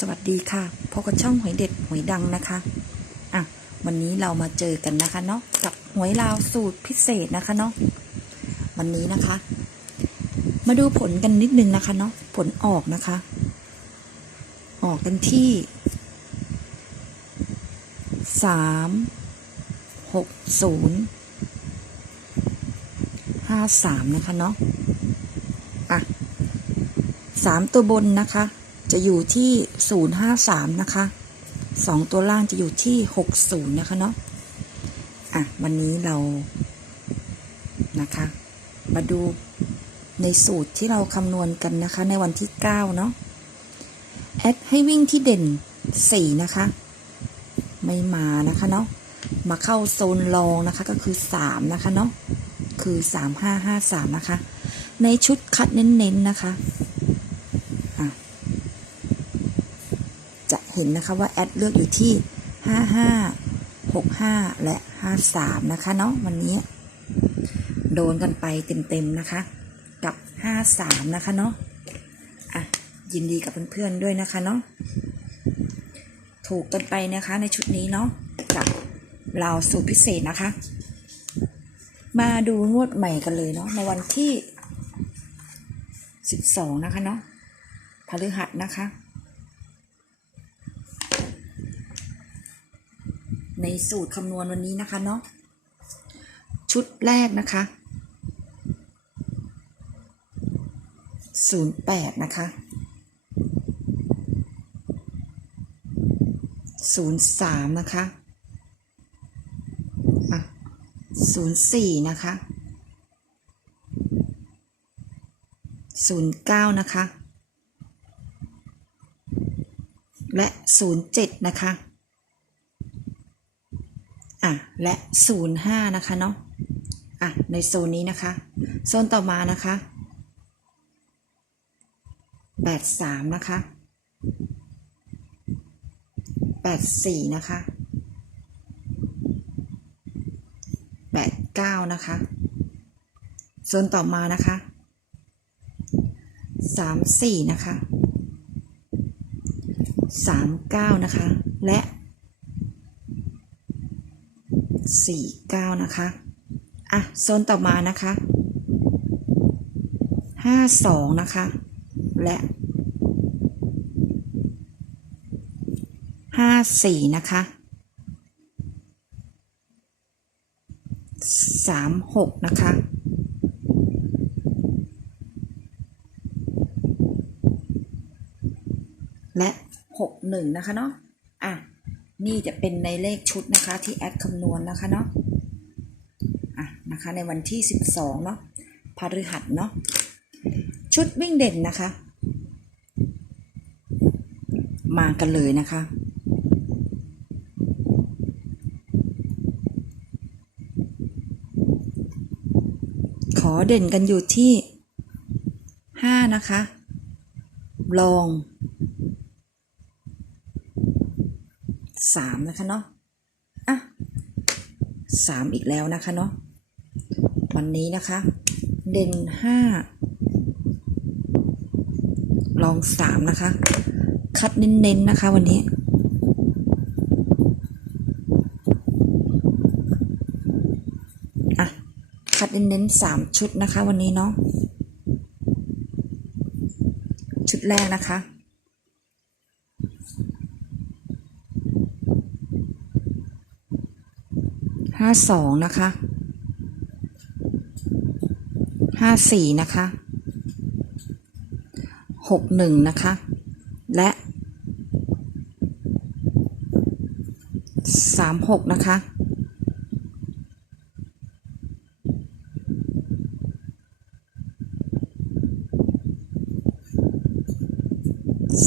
สวัสดีค่ะพบกับช่องหวยเด็ดหวยดังนะคะ อะ วันนี้เรามาเจอกันนะคะเนาะกับหวยลาวสูตรพิเศษนะคะเนาะวันนี้นะคะ มาดูผลกันนิดนึงนะคะเนาะผลออกนะคะ ออกกันที่สามหกศูนย์ห้าสามนะคะเนาะอะสามตัวบนนะคะ จะอยู่ที่ 053 นะคะสองตัวล่างจะอยู่ที่ 60 นะคะเนาะอะ วันนี้เรานะคะ มาดูในสูตรที่เราคำนวณกันนะคะ ในวันที่ 9 เนาะแอดให้วิ่งที่เด่น 4 นะคะ ไม่มานะคะเนาะมาเข้าโซนรองนะคะก็คือ 3 นะคะเนาะคือ 3553 นะคะ ในชุดคัดเน้นๆนะคะอะ จะ เห็นนะคะว่าแอดเลือกอยู่ที่ 55 65 และ 53 นะคะเนาะวันนี้ โดนกันไปเต็มๆนะคะ กับ 53 นะคะเนาะอะยินดีกับเพื่อนๆด้วยนะคะเนาะถูกกันไปนะคะในชุดนี้เนาะกับเราสูตรพิเศษนะคะ มาดูงวดใหม่กันเลยเนาะในวันที่ 12 นะคะเนาะพฤหัสนะคะ ในสูตรคำนวณวันนี้นะคะเนาะชุดแรกนะคะศูนย์แปดนะคะศูนย์สามนะคะศูนย์สี่นะคะศูนย์เก้านะคะ และศูนย์เจ็ดนะคะ อะและ 05 นะคะเนาะอะในโซนนี้นะคะ โซนต่อมานะคะ 83 นะคะ 84 นะคะ 89 นะคะ โซนต่อมานะคะ 34 นะคะ 39 นะคะ และ สี่เก้านะคะ อะ โซนต่อมานะคะห้าสองนะคะ และห้าสี่นะคะสามหกนะคะและหกหนึ่งนะคะเนาะ นี่จะเป็นในเลขชุดนะคะที่แอดคำนวณนะคะเนาะอะนะคะในวันที่ 12เนาะพฤหัสเนาะชุดวิ่งเด่นนะคะ มากันเลยนะคะขอเด่นกันอยู่ที่ 5 นะคะ ลอง สามนะคะเนาะอะสามอีกแล้วนะคะเนาะวันนี้นะคะ เด่นห้าลองสามนะคะ คัดเน้นๆนะคะวันนี้อะคัดเน้นๆสามชุดนะคะวันนี้เนาะชุดแรกนะคะ ห้าสองนะคะห้าสี่นะคะหกหนึ่งนะคะ และสามหกนะคะ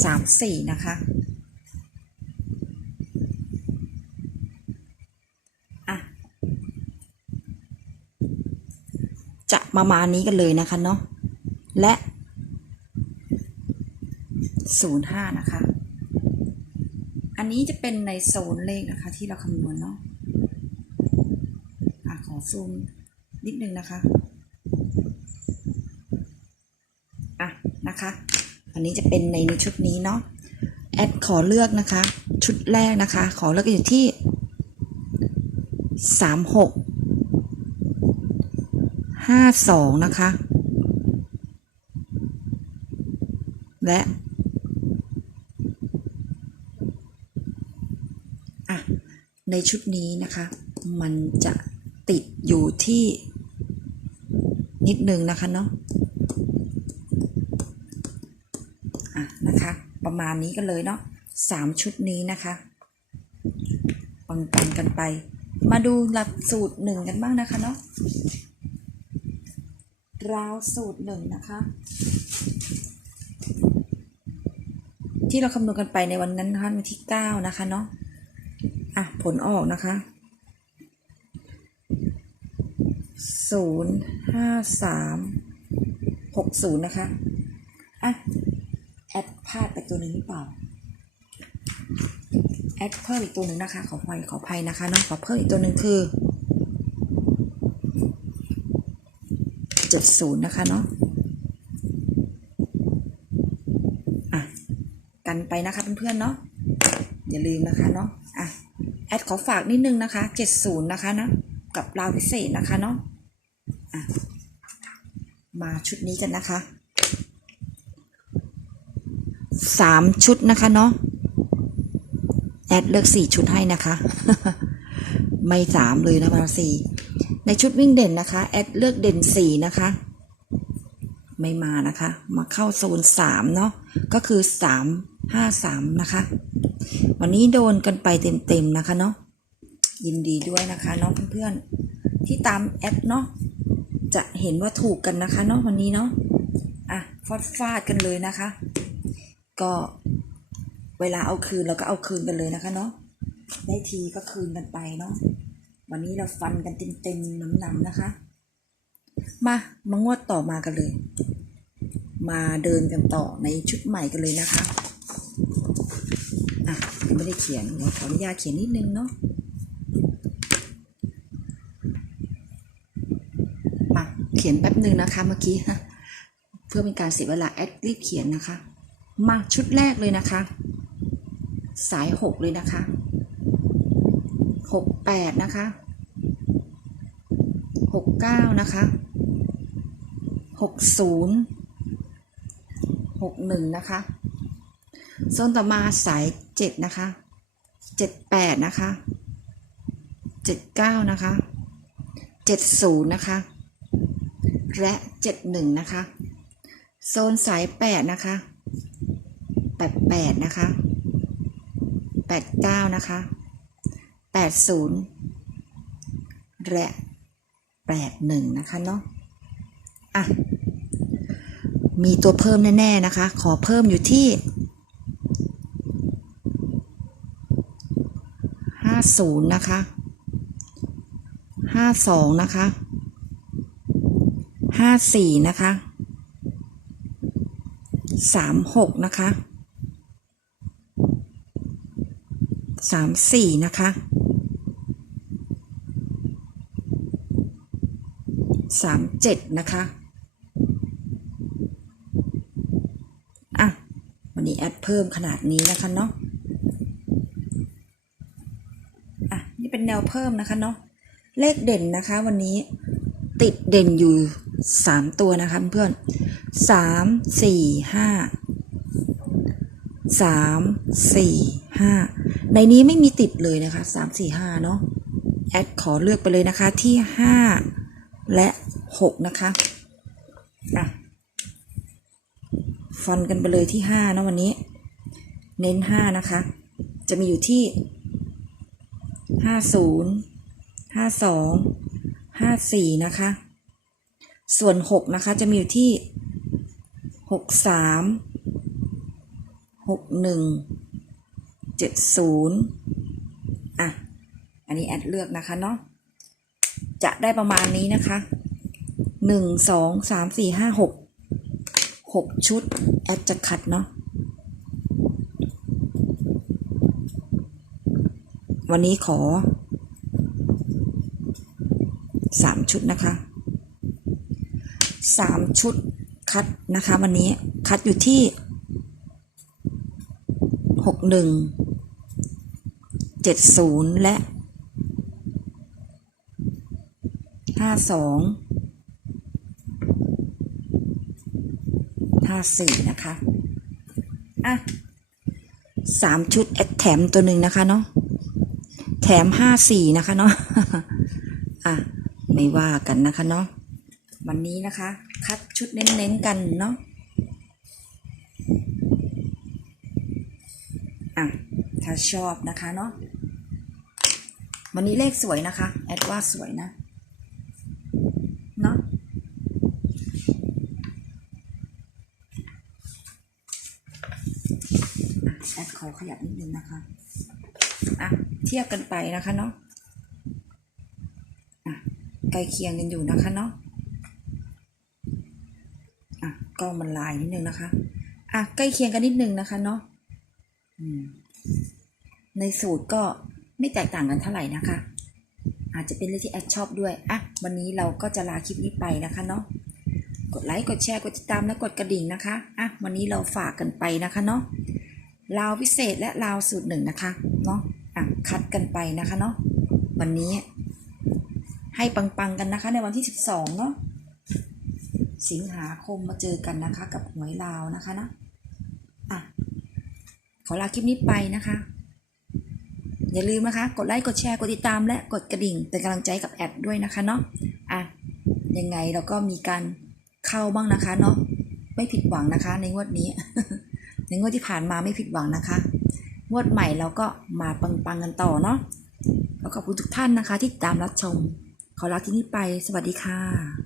สามสี่นะคะ จะประมานี้กันเลยนะคะเนาะและ 05 นะคะ อันนี้จะเป็นในโซนเลขนะคะ ที่เราคำนวณเนาะอะขอซูมนิดนึงนะคะอะนะคะ อันนี้จะเป็นในชุดนี้เนาะแอดขอเลือกนะคะ ชุดแรกนะคะ ขอเลือกอยู่ที่สาม ห้าสองนะคะ และอะในชุดนี้นะคะ มันจะติดอยู่ที่นิดนึงนะคะเนาะอะนะคะ ประมาณนี้กันเลยเนาะสามชุดนี้นะคะปังๆกันไป มาดูหลักสูตรหนึ่งกันบ้างนะคะเนาะ ราวสูตรหนึ่งนะคะ ที่เราคำนวณกันไปในวันนั้นนะคะวันที่เก้านะคะเนาะอะผลออกนะคะศูนย์ห้าสามหกศูนย์นะคะอะแอดพลาดไปตัวหนึ่งหรือเปล่าแอดเพิ่มอีกตัวหนึ่งนะคะ ขอภัยขออภัยนะคะเนาะขอเพิ่มอีกตัวหนึ่งคือ เจ็ดศูนย์นะคะเนาะอะกันไปนะคะเพื่อนๆเนาะอย่าลืมนะคะเนาะอะแอดขอฝากนิดนึงนะคะเจ็ดศูนย์นะคะนะกับราวพิเศษนะคะเนาะอะมาชุดนี้กันนะคะสามชุดนะคะเนาะแอดเลือกสี่ชุดให้นะคะ ไม่สามเลยนะมาสี่ ในชุดวิ่งเด่นนะคะ แอดเลือกเด่นสีนะคะ ไม่มานะคะ มาเข้าโซนสามเนาะก็คือสามห้าสามนะคะ วันนี้โดนกันไปเต็มๆนะคะเนาะยินดีด้วยนะคะเนาะเพื่อนๆ ที่ตามแอดเนาะจะเห็นว่าถูกกันนะคะเนาะวันนี้เนาะอะฟาดฟาดกันเลยนะคะ ก็เวลาเอาคืนเราก็เอาคืนกันเลยนะคะเนาะได้ทีก็คืนกันไปเนาะ วันนี้เราฟันกันเต็มๆหนำๆนะคะ มามางวดต่อมากันเลย มาเดินกันต่อในชุดใหม่กันเลยนะคะอะยังไม่ได้เขียนเดี๋ยวขออนุญาตเขียนนิดนึงเนาะมาเขียนแป๊บนึงนะคะเมื่อกี้ฮะเพื่อเป็นการเสียเวลาแอดรีบเขียนนะคะ มาชุดแรกเลยนะคะ สายหกเลยนะคะหกแปดนะคะ หกเก้านะคะหกศูนย์หกหนึ่งนะคะโซนต่อมาสายเจ็ดนะคะเจ็ดแปดนะคะเจ็ดเก้านะคะเจ็ดศูนย์นะคะ และเจ็ดหนึ่งนะคะ โซนสายแปดนะคะแปดแปดนะคะแปดเก้านะคะแปดศูนย์และ แปดหนึ่งนะคะเนาะอะมีตัวเพิ่มแน่ๆนะคะ ขอเพิ่มอยู่ที่ห้าศูนย์นะคะห้าสองนะคะห้าสี่นะคะสามหกนะคะสามสี่นะคะ สามเจ็ดนะคะ อะ วันนี้แอดเพิ่มขนาดนี้นะคะเนาะ อะ นี่เป็นแนวเพิ่มนะคะเนาะ เลขเด่นนะคะวันนี้ติดเด่นอยู่สามตัวนะคะเพื่อนสามสี่ห้าสามสี่ห้าในนี้ไม่มีติดเลยนะคะสามสี่ห้าเนาะแอดขอเลือกไปเลยนะคะที่ห้าและ หกนะคะอะฟันกันไปเลยที่ห้าเนาะวันนี้ เน้นห้านะคะ จะมีอยู่ที่ห้าศูนย์ห้าสองห้าสี่นะคะ ส่วนหกนะคะจะมีอยู่ที่หกสามหกหนึ่งเจ็ดศูนย์อะ อันนี้แอดเลือกนะคะเนาะ จะได้ประมาณนี้นะคะ หนึ่งสองสามสี่ห้าหกหกชุด แอดจะคัดเนาะวันนี้ขอสามชุดนะคะสามชุดคัดนะคะ วันนี้คัดอยู่ที่หกหนึ่งเจ็ดศูนย์และห้าสองาสี่นะคะ อะสามชุดแอดแถมตัวหนึ่งนะคะเนาะ แถมห้าสี่นะคะเนาะ อะ ไม่ว่ากันนะคะเนาะ วันนี้นะคะ คัดชุดเน้นๆกันเนาะ อะ ถ้าชอบนะคะเนาะ วันนี้เลขสวยนะคะ แอดว่าสวยนะเนาะอะ ขอขยับนิดนึงนะคะอะเทียบกันไปนะคะเนาะอะใกล้เคียงกันอยู่นะคะเนาะอะกล้องมันลายนิดนึงนะคะอะใกล้เคียงกันนิดนึงนะคะเนาะอืมในสูตรก็ไม่แตกต่างกันเท่าไหร่นะคะ อาจจะเป็นเรื่องที่แอดชอบด้วยอะวันนี้เราก็จะลาคลิปนี้ไปนะคะเนาะกดไลค์กดแชร์กดติดตามและกดกระดิ่งนะคะอะวันนี้เราฝากกันไปนะคะเนาะ ลาวพิเศษและลาวสูตรหนึ่งนะคะเนาะอะคัดกันไปนะคะเนาะวันนี้ ให้ปังๆกันนะคะ ในวันที่ 12 เนาะสิงหาคมมาเจอกันนะคะ กับหวยลาวนะคะนะอะขอลาคลิปนี้ไปนะคะ อย่าลืมนะคะ กดไลค์กดแชร์กดติดตามและกดกระดิ่งเป็นกำลังใจกับแอดด้วยนะคะเนาะอะยังไงเราก็มีการเข้าบ้างนะคะเนาะไม่ผิดหวังนะคะในงวดนี้ ในงวดที่ผ่านมาไม่ผิดหวังนะคะ งวดใหม่เราก็มาปังๆกันต่อเนาะแล้วขอบคุณทุกท่านนะคะ ที่ติดตามรับชม ขอลาที่นี่ไป สวัสดีค่ะ